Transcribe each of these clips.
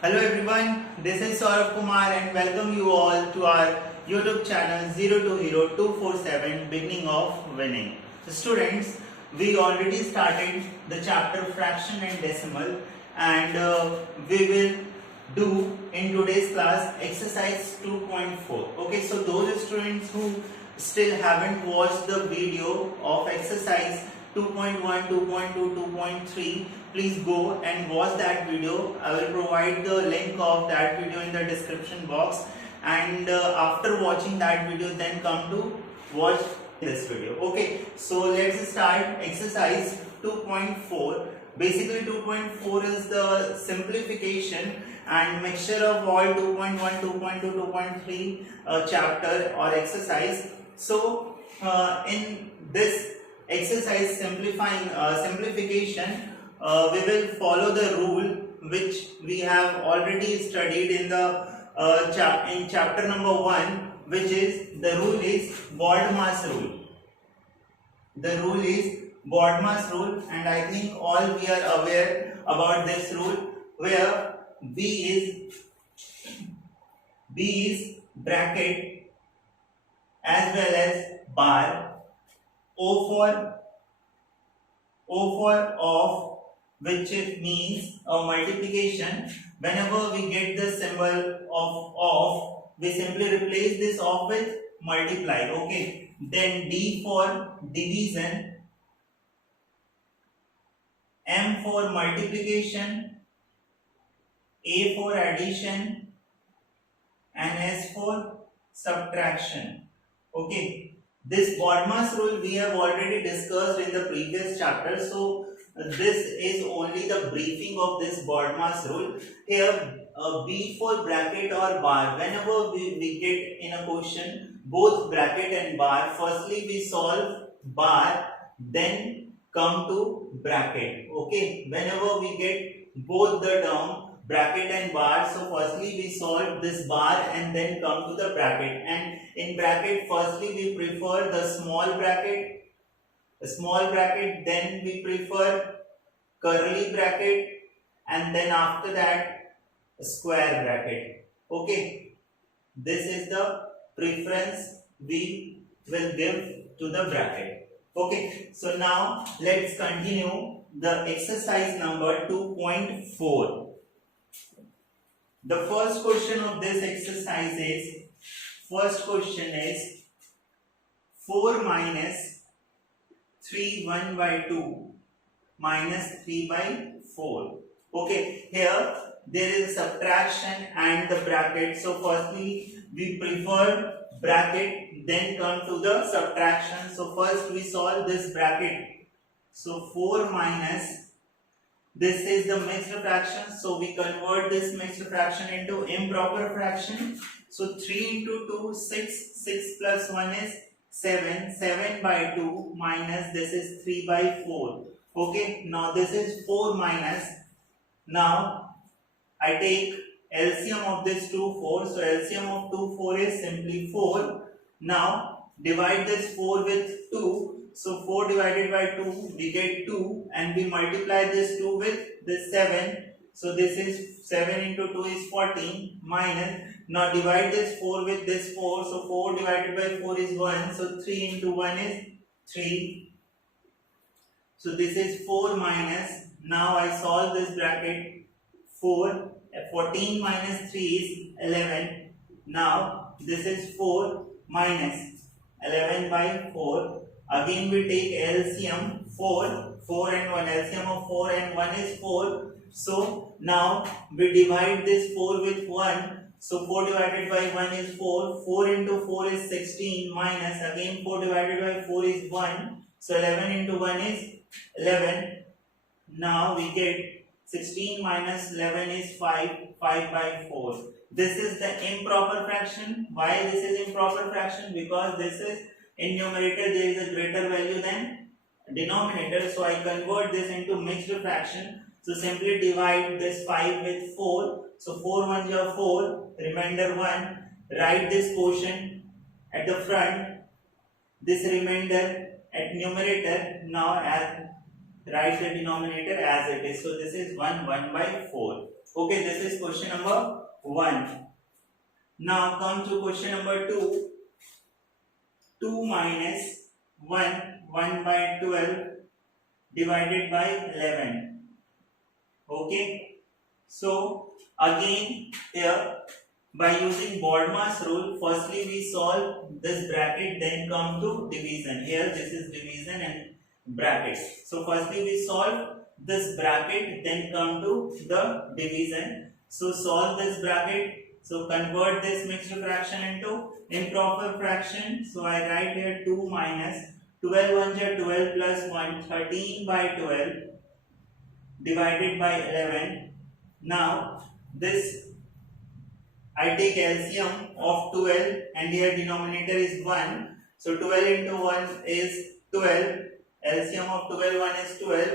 Hello everyone, this is Saurabh Kumar and welcome you all to our YouTube channel 0 to Hero 247 Beginning of Winning. So students, we already started the chapter fraction and decimal and we will do in today's class exercise 2.4. Okay, so those students who still haven't watched the video of exercise 2.1, 2.2, 2.3, please go and watch that video. I will provide the link of that video in the description box, and after watching that video then come to watch this video. Okay, so let's start exercise 2.4. Basically 2.4 is the simplification and mixture of all 2.1, 2.2, 2.3 chapter or exercise. So in this exercise simplification, we will follow the rule which we have already studied in the chapter number 1, which is the rule is Bodmas rule. The rule is Bodmas rule, and I think all we are aware about this rule, where B is bracket as well as bar, O for of, which means a multiplication. Whenever we get the symbol of, we simply replace this of with multiply. Okay, then D for division, M for multiplication, A for addition, and S for subtraction. Okay, this Bodmas rule we have already discussed in the previous chapter, so this is only the briefing of this Bodmas rule. Here B for bracket or bar, whenever we get in a question both bracket and bar, firstly we solve bar, then come to bracket. Okay, whenever we get both the term bracket and bar, so firstly we solve this bar and then come to the bracket, and in bracket firstly we prefer the small bracket, then we prefer curly bracket, and then after that a square bracket. Okay, this is the preference we will give to the bracket. Okay, so now let's continue the exercise number 2.4. The first question of this exercise is, 4 minus 3 1 by 2 minus 3 by 4. Okay, here there is subtraction and the bracket. So firstly we prefer bracket, then come to the subtraction. So first we solve this bracket. So 4 minus, this is the mixed fraction, so we convert this mixed fraction into improper fraction. So 3 into 2, 6, 6 plus 1 is 7, 7 by 2 minus this is 3 by 4. Okay, now this is 4 minus, now I take LCM of this 2, 4, so LCM of 2, 4 is simply 4. Now divide this 4 with 2. So 4 divided by 2, we get 2, and we multiply this 2 with this 7. So this is 7 into 2 is 14 minus, now divide this 4 with this 4. So 4 divided by 4 is 1. So 3 into 1 is 3. So this is 4 minus, now I solve this bracket. 14 minus 3 is 11. Now this is 4 minus 11 by 4. Again we take LCM 4 and 1. LCM of 4 and 1 is 4. So now we divide this 4 with 1. So 4 divided by 1 is 4. 4 into 4 is 16 minus, again 4 divided by 4 is 1. So 11 into 1 is 11. Now we get 16 minus 11 is 5. 5 by 4. This is the improper fraction. Why this is improper fraction? Because this is in numerator there is a greater value than denominator, so I convert this into mixed fraction. So simply divide this 5 with 4. So 4 1s are 4, remainder 1. Write this quotient at the front, this remainder at numerator. Now write the denominator as it is. So this is 1 1 by 4. Okay, this is question number 1. Now come to question number 2. 2 minus 1 by 12 divided by 11. Okay, so again here by using BODMAS rule, firstly we solve this bracket, then come to division. Here this is division and brackets. So firstly we solve this bracket, then come to the division. So solve this bracket. So convert this mixed fraction into improper fraction. So I write here 2 minus 12 1 12 plus 1, 13 by 12 divided by 11. Now this I take LCM of 12 and here denominator is 1. So 12 into 1 is 12. LCM of 12 1 is 12.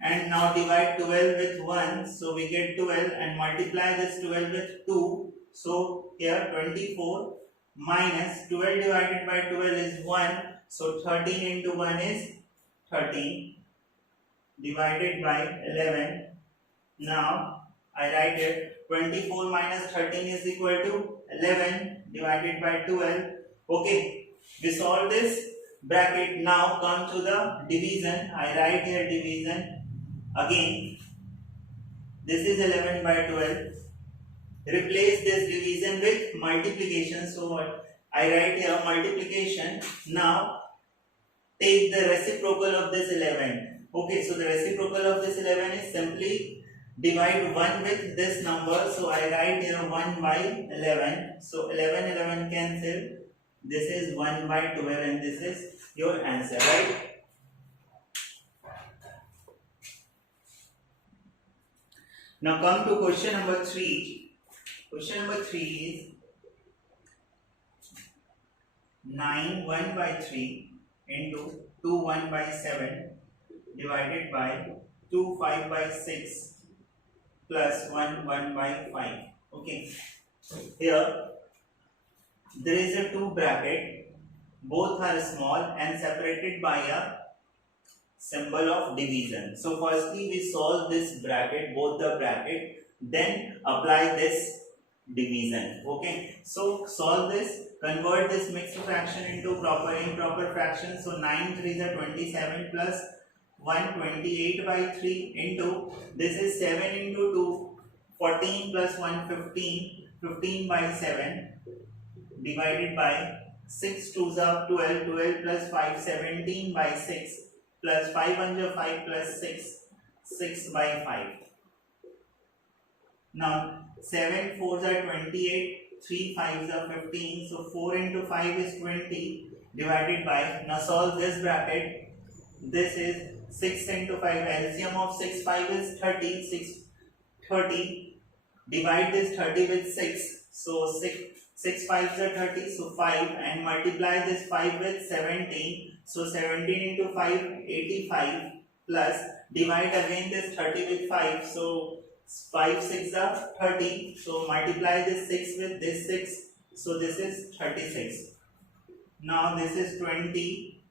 And now divide 12 with 1. So we get 12 and multiply this 12 with 2. So here 24 minus 12 divided by 12 is 1. So 13 into 1 is 13 divided by 11. Now I write it 24 minus 13 is equal to 11 divided by 12. Okay, we solve this bracket. Now come to the division. I write here division. Again, this is 11 by 12. Replace this division with multiplication. So what? I write here multiplication. Now take the reciprocal of this 11. Okay, so the reciprocal of this 11 is simply divide 1 with this number. So I write here 1 by 11. So 11 cancel. This is 1 by 12 and this is your answer, right? Now come to question number 3. Question number 3 is 9 1 by 3 into 2 1 by 7 divided by 2 5 by 6 plus 1 1 by 5. Okay, here there is a 2 bracket, both are small and separated by a symbol of division. So firstly we solve this bracket, both the bracket, then apply this division. Okay, so solve this, convert this mixed fraction into proper improper fraction. So 9 3s are 27 plus 128 by 3 into this is 7 into 2 14 plus 1 15 15 by 7 divided by 6 2s are 12 12 plus 5 17 by 6 plus 5 1 is 5 plus 6 6 by 5. Now 7 4s are 28, 3 5s are 15. So 4 into 5 is 20 divided by, now solve this bracket. This is 6 into 5, LCM of 6 5 is 30, 30. Divide this 30 with 6. So 6 5s are 30, so 5, and multiply this 5 with 17. So 17 into 5 85 plus divide again this 30 with 5. So 5 6 are 30. So multiply this 6 with this 6. So this is 36. Now this is 20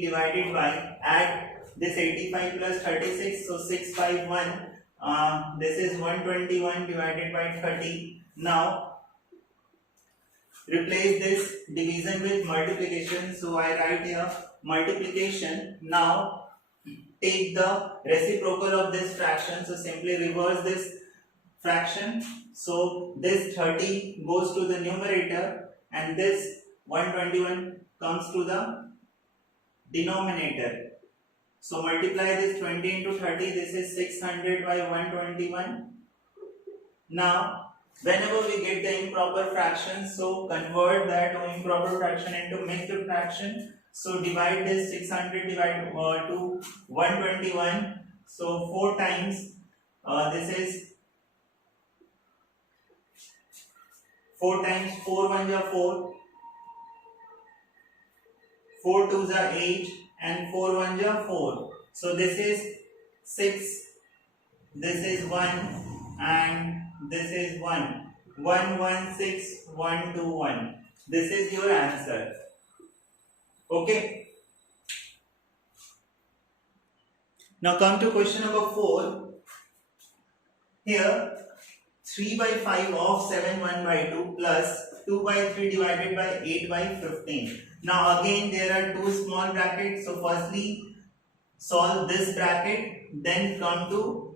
divided by, add this 85 plus 36. So 651. This is 121 divided by 30. Now replace this division with multiplication. So I write here multiplication. Now take the reciprocal of this fraction. So simply reverse this fraction. So this 30 goes to the numerator and this 121 comes to the denominator. So multiply this 20 into 30. This is 600 by 121. Now whenever we get the improper fraction, so convert that improper fraction into mixed fraction. So divide this 600 divide to 121. So 4 times this is 4 times 4 1s are 4, 4 2s are 8, and 4 1s are 4. So this is 6, this is 1, and this is 1. 1 1 6 1 2 1. This is your answer. Okay. Now come to question number 4. here 3 by 5 of 7 1 by 2 plus 2 by 3 divided by 8 by 15. Now again there are two small brackets. So firstly solve this bracket, then come to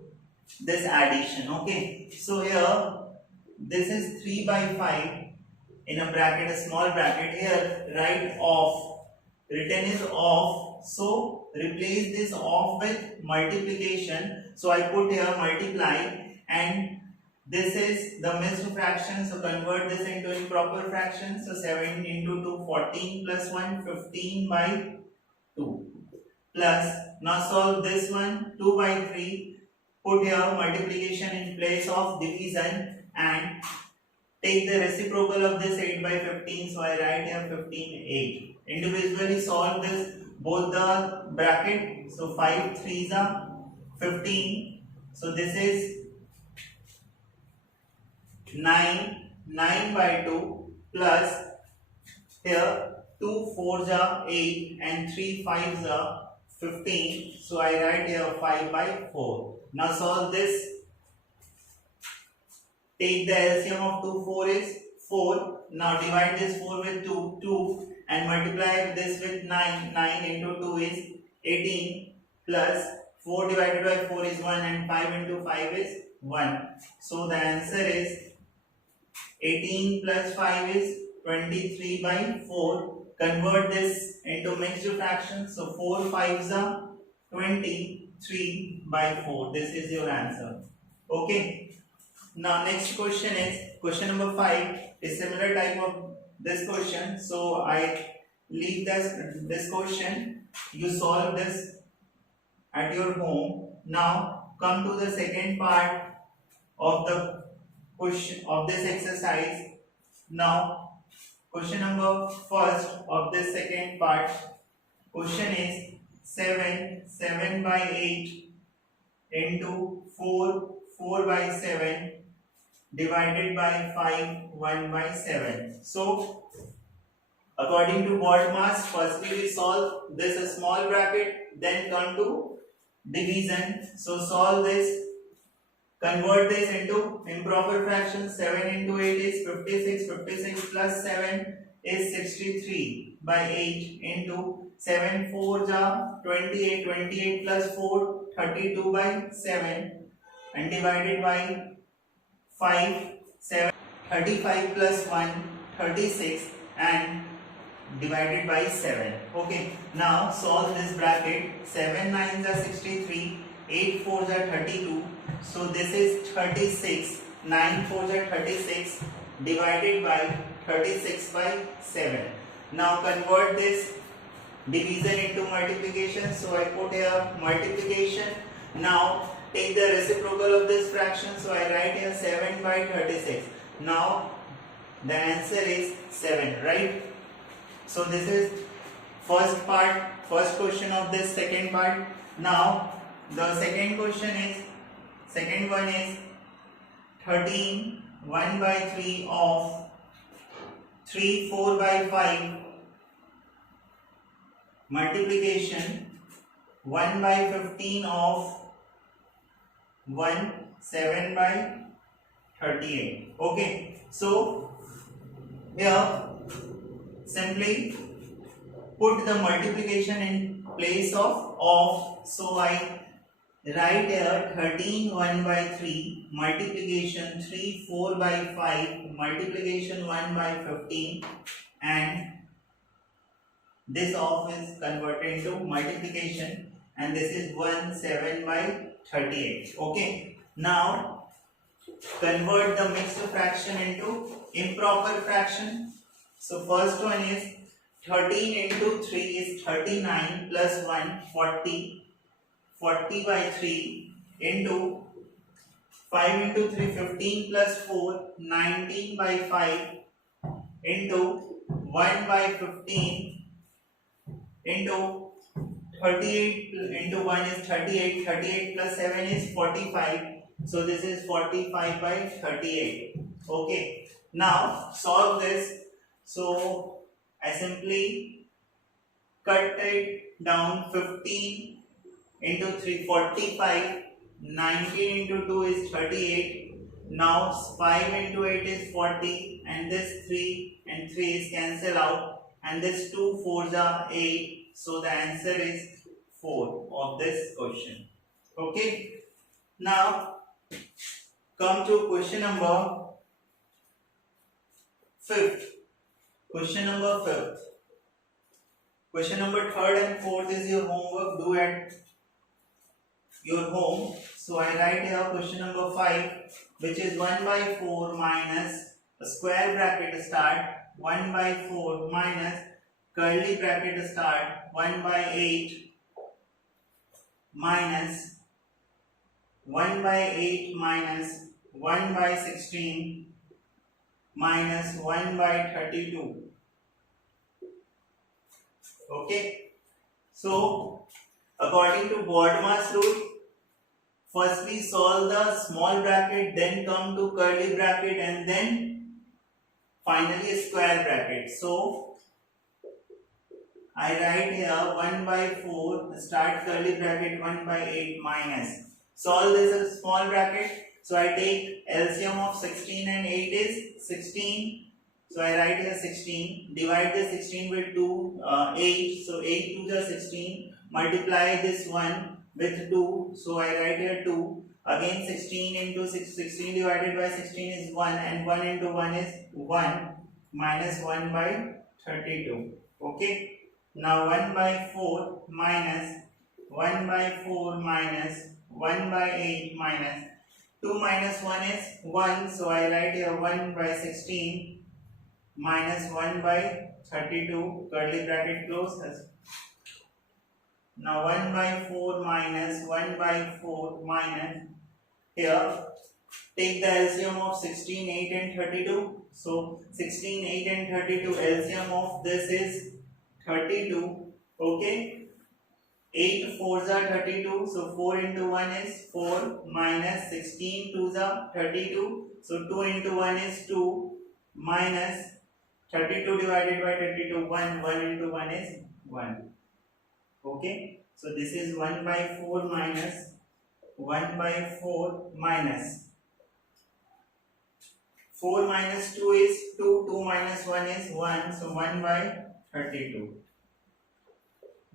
this addition. Okay, so here this is 3 by 5 in a bracket, a small bracket. Here write off, written is off, so replace this off with multiplication. So I put here multiply, and this is the mixed fraction, so convert this into improper fraction. So 7 into 2 14 plus 1 15 by 2 plus, now solve this one, 2 by 3, put here multiplication in place of division and take the reciprocal of this 8 by 15, so I write here 15 8. Individually solve this, both the bracket, so 5 3s are 15, so this is 9 by 2 plus here 2 4s are 8 and 3 5s are 15, so I write here 5 by 4. Now solve this. Take the LCM of 2 4 is 4. Now divide this 4 with 2 and multiply this with 9 into 2 is 18 plus 4 divided by 4 is 1 and 5 into 5 is 1. So the answer is 18 plus 5 is 23 by 4. Convert this into mixed fraction. So 4 5s are 23 by 4. This is your answer. Okay. Now next question is question number 5. Is similar type of this question. So I leave this question. You solve this at your home. Now come to the second part of the question of this exercise. Now question number first of this second part. Question is 7 by 8 into 4 by 7 divided by 5 1 by 7. So according to BODMAS, firstly we solve this a small bracket, then come to division. So solve this. Convert this into improper fraction. 7 into 8 is 56. 56 plus 7 is 63 by 8 into 7 4 are 28. 28 plus 4 32 by 7 and divided by 5 7. 35 plus 1 36 and divided by 7. Okay, now solve this bracket. 7 9s are 63. 8 4s are 32. So this is 36. 9 4s are 36 divided by 36 by 7. Now convert this division into multiplication. So I put here multiplication. Now take the reciprocal of this fraction. So I write here 7 by 36. Now the answer is 7, right? So this is first part, first question of this second part. Now the second one is 13 1 by 3 of 3 4 by 5 multiplication 1 by 15 of 1 7 by 38. Okay, so here simply put the multiplication in place of. So I write here 13 1 by 3 multiplication 3 4 by 5 multiplication 1 by 15, and this off is converted into multiplication, and this is 1 7 by 38. Okay, now convert the mixed fraction into improper fraction. So first one is 13 into 3 is 39 plus 1 40. 40 by 3 into 5 into 3 15 plus 4 19 by 5 into 1 by 15 into 38 into 1 is 38. 38 plus 7 is 45. So this is 45 by 38. Okay, now solve this. So I simply cut it down. 15 into 3 45 19 into 2 is 38. Now 5 into 8 is 40, and this 3 and 3 is cancelled out, and this 2 4s are 8. So the answer is 4 of this question. Okay. Now come to question number 5th. Question number 5th. Question number 3rd and 4th is your homework. Do at your home. So I write here question number 5, which is 1 by 4 minus a square bracket start 1 by 4 minus curly bracket start 1 by 8 minus 1 by 8 minus 1 by 16 minus 1 by 32. Okay. So according to BODMAS rule, first we solve the small bracket, then come to curly bracket, and then finally a square bracket. So I write here 1 by 4, start curly bracket 1 by 8 minus. Solve this as small bracket. So I take LCM of 16 and 8 is 16. So I write here 16. Divide the 16 with 2, 8. So 8 to the 16. Multiply this 1 with 2. So I write here 2. Again 16 into 16 divided by 16 is 1, and 1 into 1 is 1 minus 1 by 32. Okay. Now 1 by 4 minus 1 by 4 minus 1 by 8 minus 2 minus 1 is 1. So I write here 1 by 16 minus 1 by 32, curly bracket close. Now 1 by 4 minus 1 by 4 minus, here take the LCM of 16, 8 and 32. So 16, 8 and 32, LCM of this is 32. Okay. 8 4s are 32. So 4 into 1 is 4 minus 16 2s are 32. So 2 into 1 is 2 minus 32 divided by 32, 1. 1 into 1 is 1. Okay. So this is 1 by 4 minus 1 by 4 minus 4 minus 2 is 2. 2 minus 1 is 1. So 1 by 32.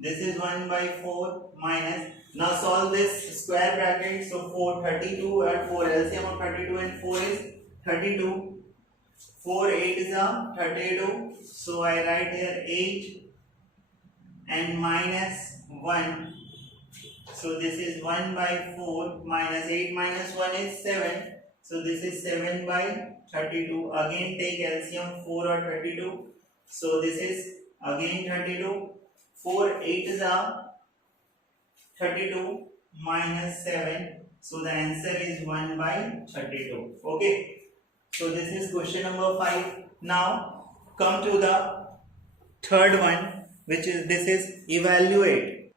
This is 1 by 4 minus. Now solve this square bracket. So 4, 32 and 4. LCM of 32 and 4 is 32. 4 8 is a 32. So I write here 8 and minus 1. So this is 1 by 4 minus 8 minus 1 is 7. So this is 7 by 32. Again take LCM 4 or 32. So this is again 32. 4 8 is a 32 minus 7. So the answer is 1 by 32. Okay. So this is question number 5. Now come to the third one, which is this is evaluate.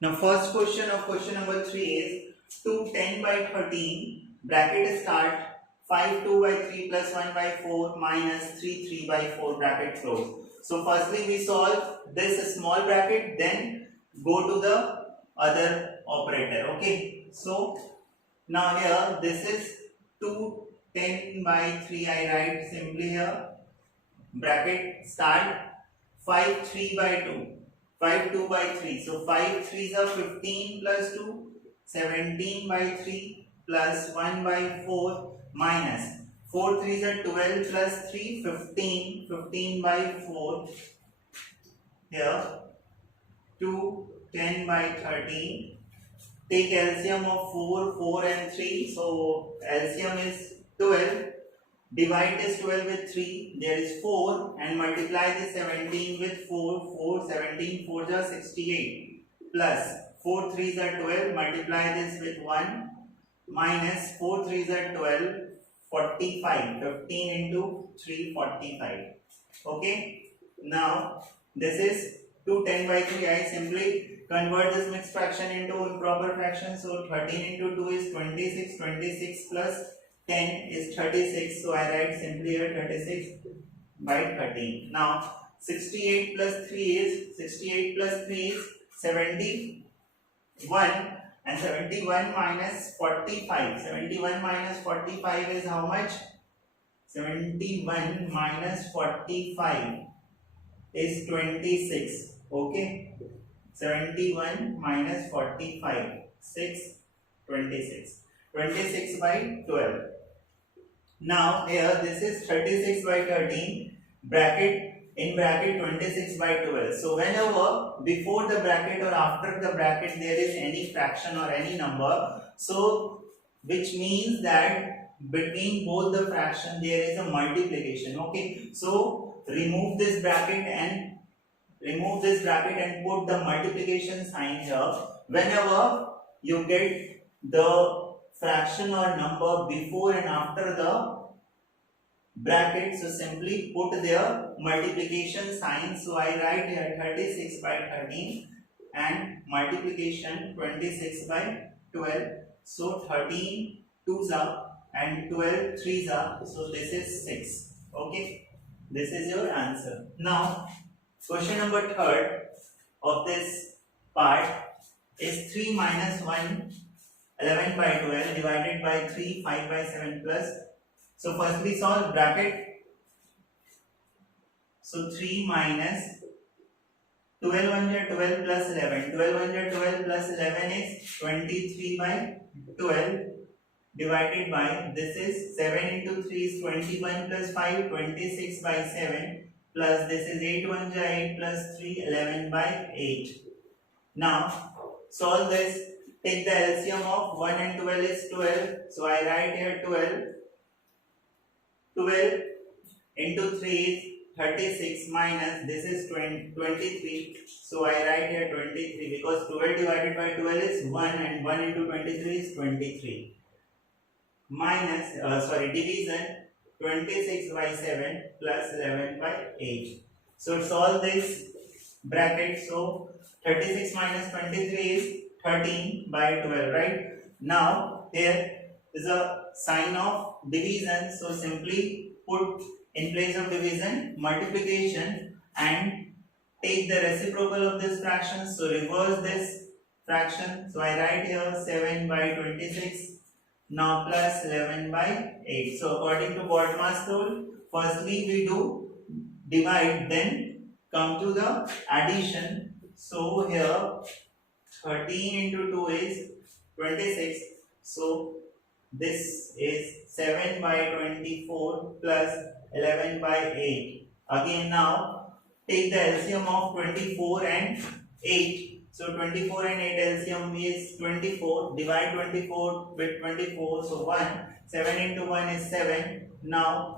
Now first question of question number 3 is 2 10 by 13 bracket start 5 2 by 3 plus 1 by 4 minus 3 3 by 4 bracket close. So firstly we solve this small bracket, then go to the other operator. Okay. So now here this is 2 10 by 3, I write simply here bracket start 5 3 by 2, 5 2 by 3. So 5 3s are 15 plus 2, 17 by 3 plus 1 by 4 minus 4 3s are 12 plus 3, 15, 15 by 4. Here 2 10 by 13. Take LCM of 4, 4 and 3. So LCM is 12. Divide this 12 with 3, there is 4, and multiply this 17 with 4, 4, 17, 4 is 68, plus 4 3s are 12, multiply this with 1, minus 4 3s are 12, 45, 15 into 3, 45. Okay. Now this is 2 10 by 3, I simply convert this mixed fraction into improper fraction. So 13 into 2 is 26, 26 plus 10 is 36. So I write simply here 36 by 13. Now 68 plus 3 is 71, and 71 minus 45. 71 minus 45 is how much? 71 minus 45 is 26. Okay, 71 minus 45, 6, 26. 26 by 12. Now here this is 36 by 13, bracket, in bracket 26 by 12. So whenever before the bracket or after the bracket there is any fraction or any number, so which means that between both the fraction there is a multiplication. Okay, so remove this bracket and put the multiplication sign here. Whenever you get the fraction or number before and after the bracket, so simply put their multiplication sign. So I write here 36 by 13 and multiplication 26 by 12. So 13 2s are and 12 3s are, so this is 6. Okay, this is your answer. Now question number 3 of this part is 3 minus 1 11 by 12 divided by 3 5 by 7 plus. So firstly solve bracket. So 3 minus 12 under 12 plus 11. 12 under 12 plus 11 is 23 by 12 divided by, this is 7 into 3 is 21 plus 5, 26 by 7 plus this is 8 1 ja 8 plus 3, 11 by 8. Now solve this. Take the LCM of 1 and 12 is 12. So I write here 12. 12 into 3 is 36 minus this is 23. So I write here 23 because 12 divided by 12 is 1 and 1 into 23 is 23. Minus, division 26 by 7 plus 11 by 8. So solve this bracket. So 36 minus 23 is 13 by 12, right? Now here is a sign of division, so simply put in place of division multiplication and take the reciprocal of this fraction. So reverse this fraction. So I write here 7 by 26 now plus 11 by 8. So according to BODMAS rule, firstly we do divide, then come to the addition. So here 13 into 2 is 26. So this is 7 by 24 plus 11 by 8. Again now take the LCM of 24 and 8. So 24 and 8 LCM is 24. Divide 24 with 24. So 1. 7 into 1 is 7. Now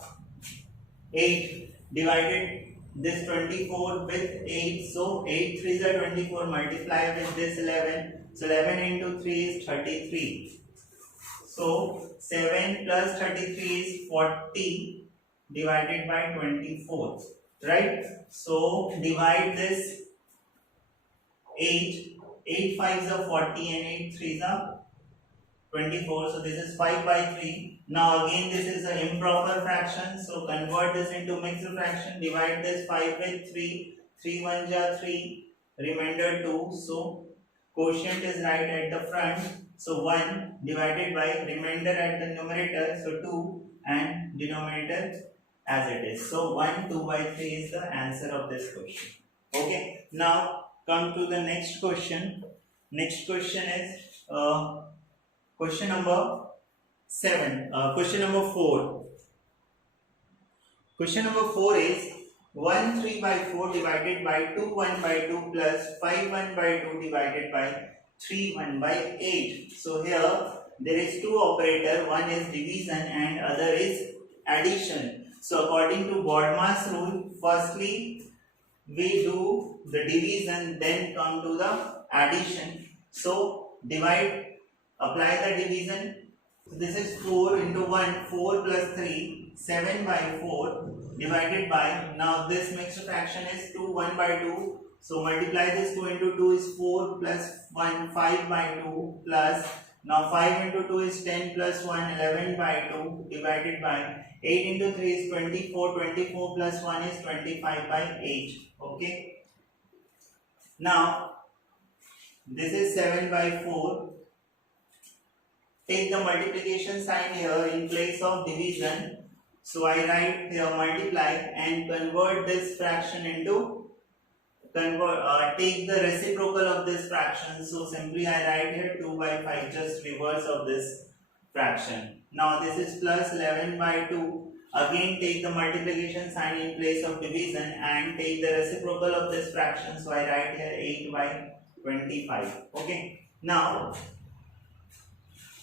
8 divided this 24 with 8. So 8 3s are 24. Multiply with this 11. So 11 into 3 is 33. So 7 plus 33 is 40 divided by 24, right? So divide this 8 5s are 40 and 8 3s are 24. So this is 5 by 3. Now again this is an improper fraction. So convert this into mixed fraction. Divide this 5 with 3. 3 1 ja 3. Remainder 2. So quotient is right at the front. So 1 divided by remainder at the numerator. So 2 and denominator as it is. So 1 2 by 3 is the answer of this question. Okay. Now come to the next question. Next question is question number 7. Question number 4. Question number 4 is 1 3 by 4 divided by 2 1 by 2 plus 5 1 by 2 divided by 3 1 by 8. So here there is two operator. One is division and other is addition. So according to BODMAS rule, firstly we do the division, then come to the addition. So divide, apply the division. So this is 4 into 1, 4 plus 3, 7 by 4 divided by, now this mixed fraction is 2 1 by 2. So multiply this 2 into 2 is 4 plus 1, 5 by 2 plus, now 5 into 2 is 10 plus 1, 11 by 2 divided by 8 into 3 is 24, 24 plus 1 is 25 by 8. Okay. Now this is 7 by 4 take the multiplication sign here in place of division. So I write here multiply and convert this fraction into take the reciprocal of this fraction. So simply I write here 2 by 5, just reverse of this fraction. Now this is plus 11 by 2. Again take the multiplication sign in place of division and take the reciprocal of this fraction. So I write here 8 by 25. Okay. Now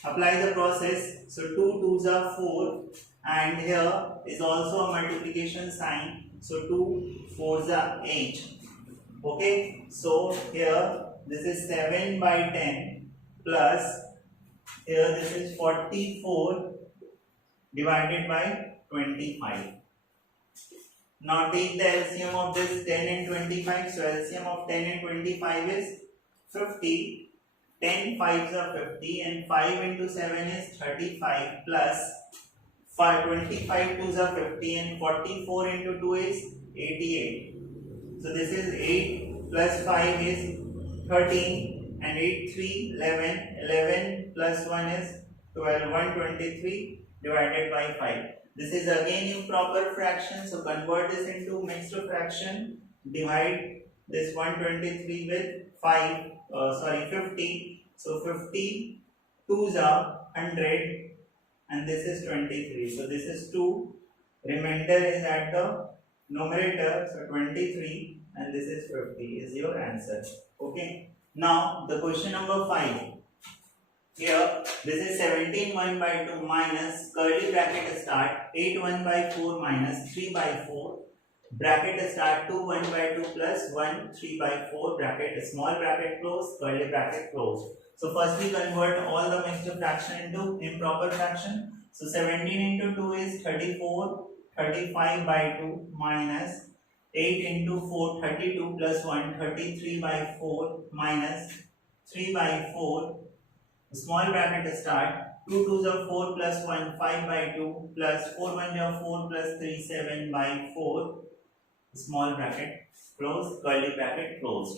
apply the process. So 2 2s are 4 and here is also a multiplication sign. So 2 4s are 8. Okay. So here this is 7 by 10 plus here this is 44 divided by 25. Now take the LCM of this 10 and 25. So LCM of 10 and 25 is 50. 10 5s are 50 and 5 into 7 is 35 plus 25 2s are 50 and 44 into 2 is 88. So this is 8 plus 5 is 13 and 8 3 11. 11 plus 1 is 12. 123 divided by 5. This is again improper fraction, so convert this into mixed fraction. Divide this 123 with 50. So 50 2s are 100 and this is 23. So this is 2. Remainder is at the numerator, so 23 and this is 50 is your answer. Okay. Now the question number 5. Here this is 17 1 by 2 minus curly bracket start 8 1 by 4 minus 3 by 4 bracket start 2 1 by 2 plus 1 3 by 4 bracket small bracket close curly bracket close. So firstly convert all the mixed fraction into improper fraction. So 17 into 2 is 34, 35 by 2 minus 8 into 4 32 plus 1 33 by 4 minus 3 by 4 small bracket start 2 2s are 4 plus 1 5 by 2 plus 4 1 are 4 plus 3 7 by 4 small bracket close curly bracket closed.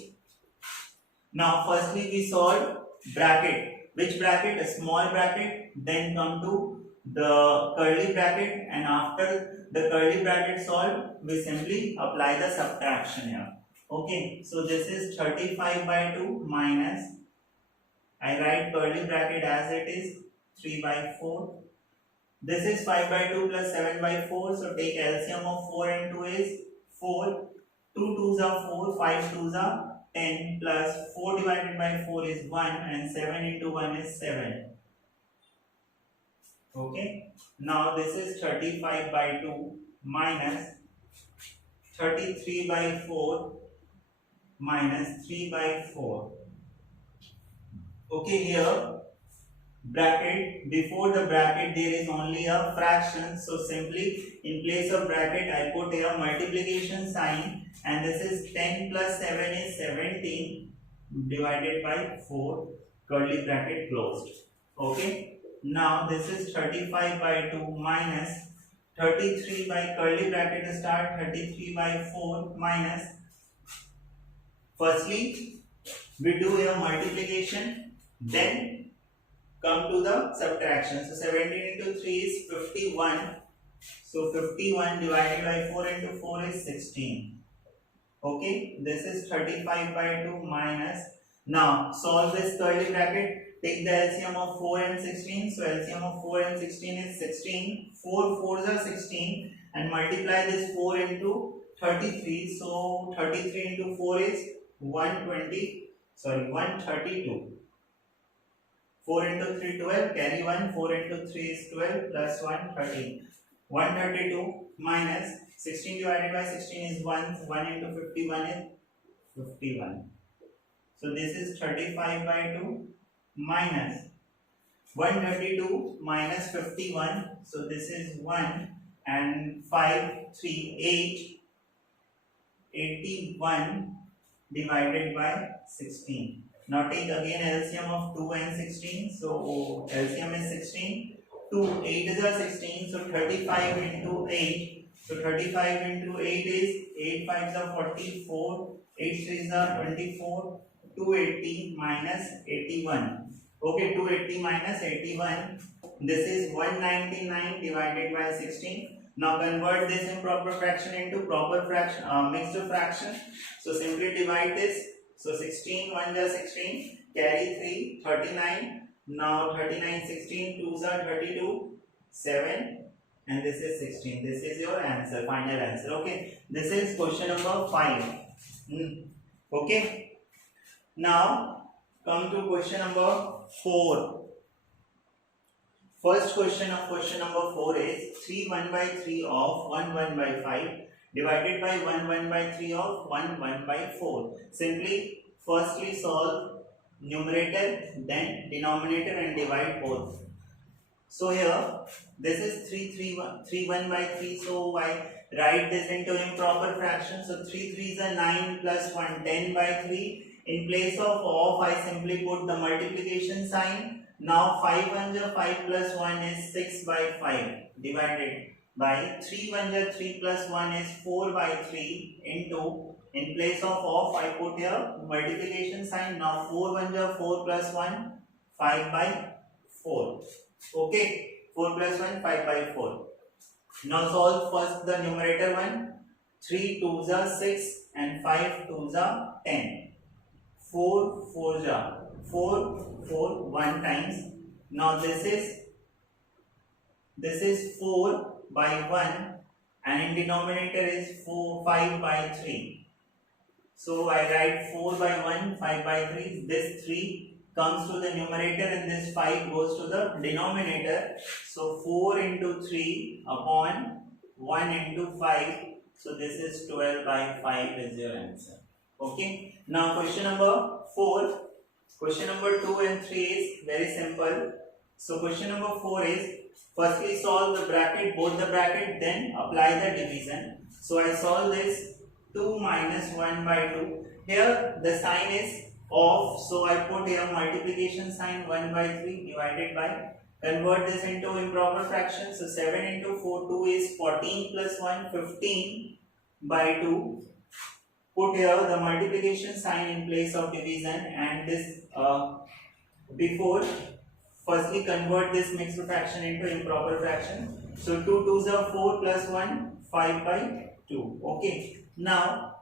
Now firstly we solve bracket. Which bracket? A small bracket, then come to the curly bracket and after the curly bracket solved we simply apply the subtraction here. Okay, so this is 35 by 2 minus I write curly bracket as it is 3 by 4. This is 5 by 2 plus 7 by 4. So take LCM of 4 and 2 is 4. 2 2s are 4, 5 2s are 10 plus 4 divided by 4 is 1 and 7 into 1 is 7. Okay. Now this is 35 by 2 minus 33 by 4 minus 3 by 4. Okay, here bracket, before the bracket there is only a fraction, so simply in place of bracket I put here multiplication sign and this is 10 plus 7 is 17 divided by 4 curly bracket closed. Okay, now this is 35 by 2 minus 33 by curly bracket start 33 by 4 minus, firstly we do here multiplication then come to the subtraction. So 17 into 3 is 51. So 51 divided by 4 into 4 is 16. Okay, this is 35 by 2 minus. Now solve this curly bracket. Take the LCM of 4 and 16. So LCM of 4 and 16 is 16. 4 4s are 16 and multiply this 4 into 33. So 33 into 4 is 132. 4 into 3 12, carry 1, 4 into 3 is 12 plus 1 13. 132 minus 16 divided by 16 is 1, 1 into 51 is 51. So this is 35 by 2 minus 132 minus 51, so this is 1 and 5, 3, 8, 81 divided by 16. Now take again LCM of 2 and 16. So LCM is 16. 2 8 is 16. So 35 into 8. So 35 into 8 is 8 5s are 44. 8 3s are 24. 280 minus 81. Okay, 280 minus 81. This is 199 divided by 16. Now convert this improper fraction into proper fraction, mixed fraction. So simply divide this. So 16 1 is 16. Carry 3, 39. Now 39, 16, 2s are 32, 7. And this is 16. This is your answer, final answer. Okay. This is question number 5. Okay. Now come to question number 4. First question of question number 4 is 3 1 by 3 of 1 1 by 5 divided by 1 1 by 3 of 1 1 by 4. Simply firstly solve numerator, then denominator and divide both. So here this is 3 1 by 3, so I write this into improper fraction. So 3 3s are 9 plus 1 10 by 3. In place of I simply put the multiplication sign. Now 5 1 are 5 plus 1 is 6 by 5 divided by 3 1 are 3 plus 1 is 4 by 3 into, in place of I put here multiplication sign. Now 4 1 are 4 plus 1 5 by 4. Okay, 4 plus 1 5 by 4. Now solve first the numerator one. 3 2s are 6 and 5 2s are 10. 4 4s are 4 4 1 times. Now this is 4 by 1 and in denominator is 5 by 3. So I write 4 by 1 5 by 3. This 3 comes to the numerator and this 5 goes to the denominator. So 4 into 3 upon 1 into 5. So this is 12 by 5 is your answer. Okay. Now question number 4. Question number 2 and 3 is very simple. So question number 4 is firstly solve the bracket, both the bracket, then apply the division. So I solve this 2 minus 1 by 2. Here the sign is off, so I put here multiplication sign 1 by 3 divided by, convert this into improper fraction. So 7 into 4, 2 is 14 plus 1, 15 by 2. Put here the multiplication sign in place of division and this before, firstly convert this mixed fraction into improper fraction. So 2 2s are 4 plus 1 5 by 2. Okay. Now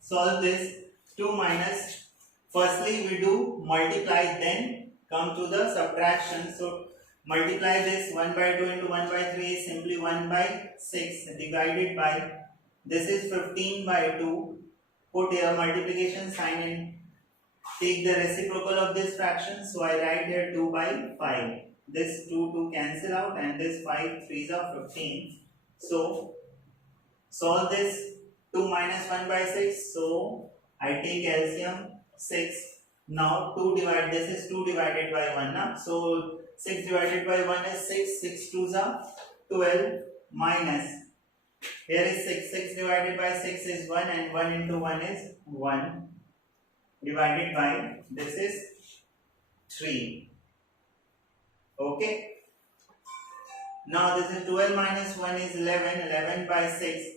solve this 2 minus, firstly we do multiply, then come to the subtraction. So multiply this 1 by 2 into 1 by 3 is simply 1 by 6 divided by, this is 15 by 2. Put here multiplication sign and take the reciprocal of this fraction. So I write here 2 by 5. This 2 cancel out and this 5 3s are 15. So solve this 2 minus 1 by 6. So I take LCM 6. Now 2 divided, this is 2 divided by 1. Now. So 6 divided by 1 is 6. 6 2s are 12 minus, here is 6. 6 divided by 6 is 1 and 1 into 1 is 1 divided by, this is 3. Okay. Now this is 12 minus 1 is 11. 11 by 6.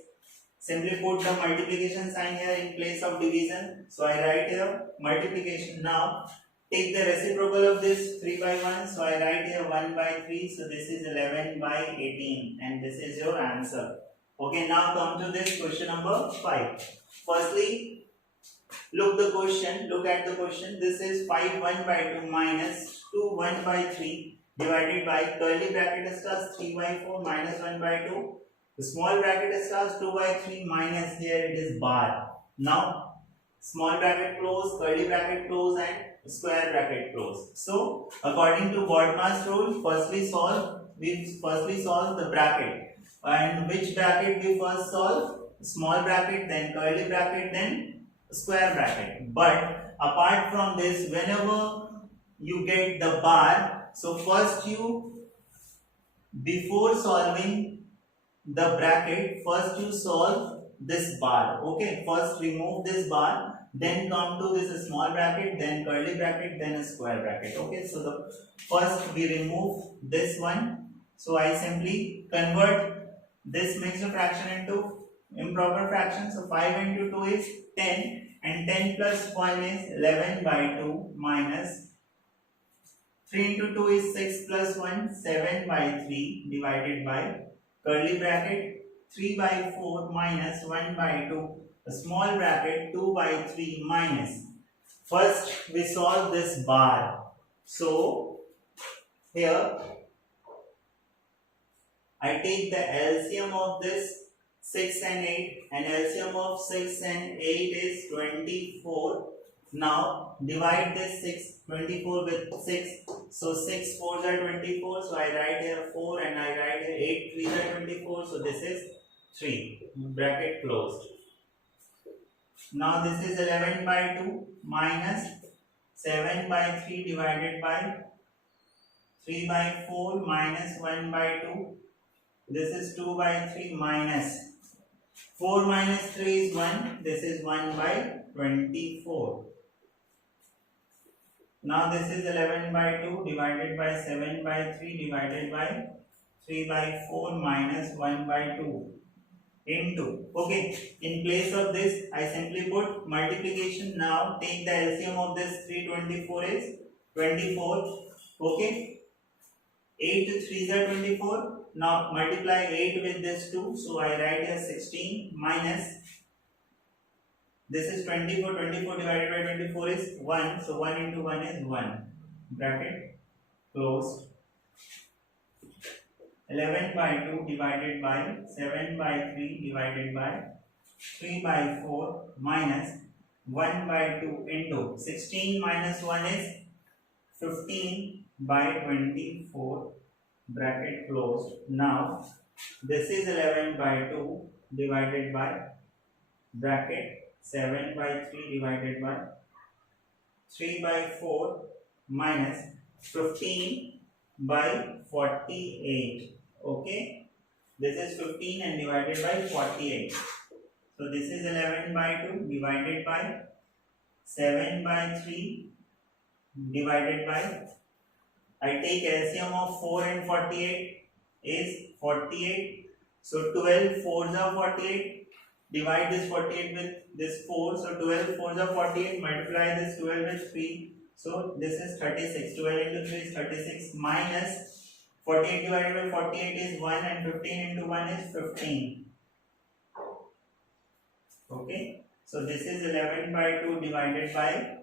Simply put the multiplication sign here in place of division. So I write here multiplication. Now take the reciprocal of this 3 by 1. So I write here 1 by 3. So this is 11 by 18 and this is your answer. Okay, now come to this question number 5. Firstly, look at the question. This is 5 1 by 2 minus 2 1 by 3 divided by curly bracket starts 3 by 4 minus 1 by 2. The small bracket starts 2 by 3 minus, here it is bar. Now small bracket close, curly bracket close and square bracket close. So according to BODMAS rule, firstly solve the bracket. And which bracket we first solve? Small bracket, then curly bracket, then square bracket. But apart from this, whenever you get the bar, so first before solving the bracket, first you solve this bar. Okay, first remove this bar, then come to this small bracket, then curly bracket, then a square bracket. Okay, so the first we remove this one. So I simply convert this mixed fraction into improper fraction. So 5 into 2 is 10 and 10 plus 1 is 11 by 2 minus 3 into 2 is 6 plus 1, 7 by 3 divided by curly bracket 3 by 4 minus 1 by 2, a small bracket 2 by 3 minus. First we solve this bar. So here I take the LCM of this 6 and 8, and LCM of 6 and 8 is 24. Now divide this 24 with 6. So 6 4s are 24. So I write here 4 and I write here 8 3s are 24. So this is 3. Bracket closed. Now this is 11 by 2 minus 7 by 3 divided by 3 by 4 minus 1 by 2. This is 2 by 3 minus 4 minus 3 is 1. This is 1 by 24. Now this is 11 by 2 divided by 7 by 3 divided by 3 by 4 minus 1 by 2 into, okay, in place of this I simply put multiplication. Now take the LCM of this 324 is 24, okay, 8 3s are 24. Now multiply 8 with this 2, so I write here 16 minus, this is 24, 24 divided by 24 is 1, so 1 into 1 is 1, bracket closed. 11 by 2 divided by 7 by 3 divided by 3 by 4 minus 1 by 2 into 16 minus 1 is 15 by 24, bracket closed. Now this is 11 by 2 divided by bracket 7 by 3 divided by 3 by 4 minus 15 by 48. Okay, this is 15 and divided by 48. So this is 11 by 2 divided by 7 by 3 divided by, I take LCM of 4 and 48 is 48. So 12 4s are 48. Divide this 48 with this 4. So 12 4s are 48. Multiply this 12 with 3. So this is 36. 12 into 3 is 36 minus 48 divided by 48 is 1 and 15 into 1 is 15. Okay. So this is 11 by 2 divided by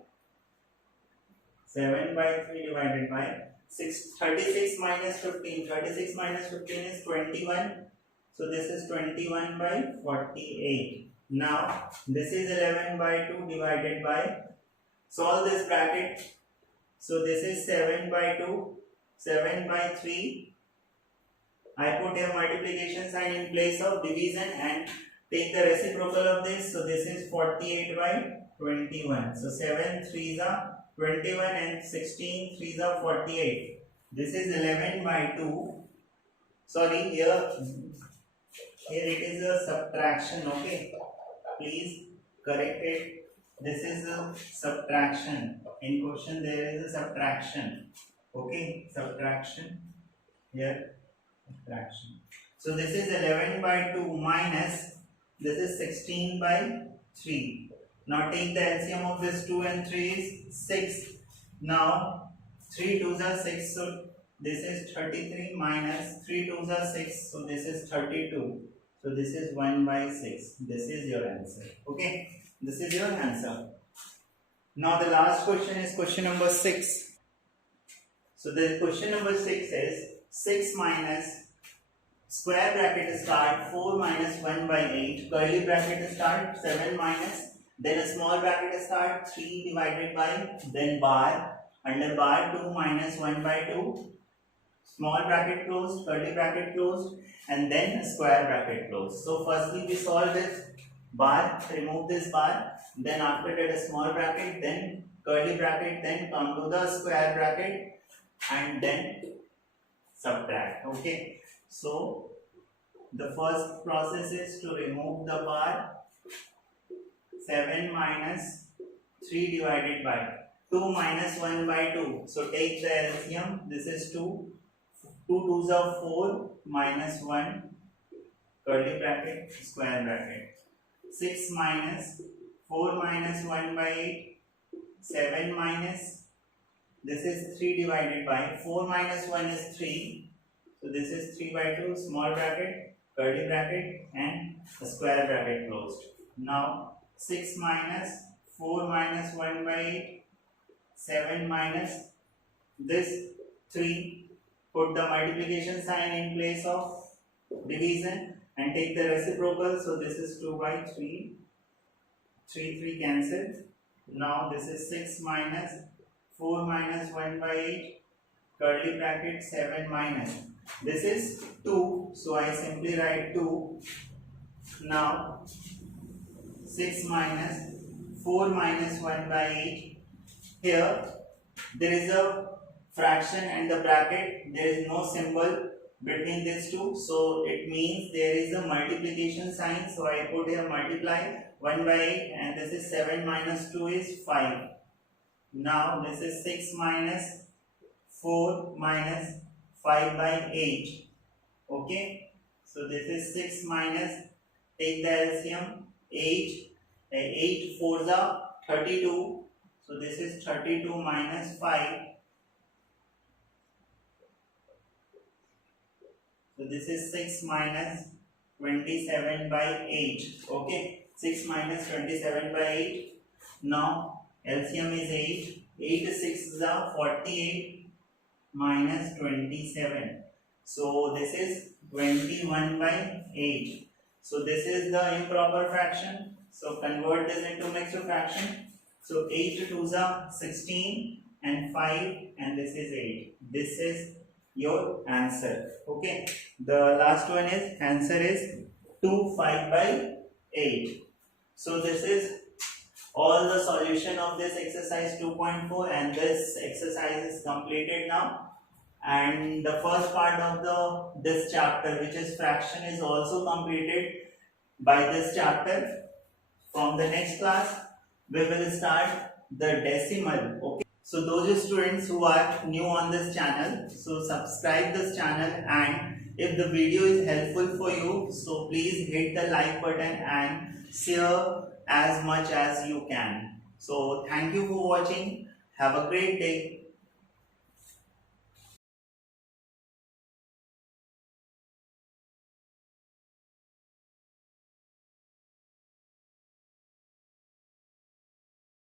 7 by 3 divided by 36 minus 15. 36 minus 15 is 21. So this is 21 by 48. Now this is 11 by 2 divided by, solve this bracket. So this is 7 by 2, 7 by 3. I put a multiplication sign in place of division and take the reciprocal of this. So this is 48 by 21. So 7 3s are 21 and 16 3s are 48. This is 11 by 2. Sorry, here it is a subtraction. Okay, please correct it. This is a subtraction. In question there is a subtraction. Okay, subtraction. Here subtraction. So this is 11 by 2 minus, this is 16 by 3. Now take the LCM of this 2 and 3 is 6. Now 3 2s are 6, so this is 33 minus 3 2s are 6, so this is 32. So this is 1 by 6. This is your answer. Okay, this is your answer. Now the last question is question number 6. So the question number 6 is 6 minus square bracket start 4 minus 1 by 8, curly bracket start 7 minus, then a small bracket start 3 divided by, then bar, under bar 2 minus 1 by 2, small bracket closed, curly bracket closed, and then a square bracket closed. So firstly we solve this bar, remove this bar, then after that a small bracket, then curly bracket, then come to the square bracket and then subtract. Okay, so the first process is to remove the bar. 7 minus 3 divided by 2 minus 1 by 2. So take the LCM. This is 2. 2 2s are 4 minus 1 curly bracket square bracket. 6 minus 4 minus 1 by 8. 7 minus this is 3 divided by 4 minus 1 is 3. So this is 3 by 2, small bracket, curly bracket, and a square bracket closed. Now 6 minus 4 minus 1 by 8, 7 minus this 3. Put the multiplication sign in place of division and take the reciprocal. So this is 2 by 3. 3 cancel. Now this is 6 minus 4 minus 1 by 8, curly bracket, 7 minus. This is 2, so I simply write 2. Now 6 minus 4 minus 1 by 8. Here there is a fraction and the bracket, there is no symbol between these two, so it means there is a multiplication sign, so I put here multiply 1 by 8, and this is 7 minus 2 is 5. Now this is 6 minus 4 minus 5 by 8. Okay, so this is 6 minus, take the LCM, 8, 8 4s are 32, so this is 32 minus 5. So this is 6 minus 27 by 8. Okay, 6 minus 27 by 8. Now LCM is 8. 8 6s are 48 minus 27. So this is 21 by 8. So this is the improper fraction. So convert this into mixed fraction. So 8 2s are 16 and 5, and this is 8. This is your answer. Okay, the last one is answer is 2 5 by 8. So this is all the solution of this exercise 2.4, and this exercise is completed now. And the first part of this chapter, which is fraction, is also completed by this chapter. From the next class we will start the decimal. Okay, so those students who are new on this channel, so subscribe this channel, and if the video is helpful for you, so please hit the like button and share as much as you can. So thank you for watching. Have a great day.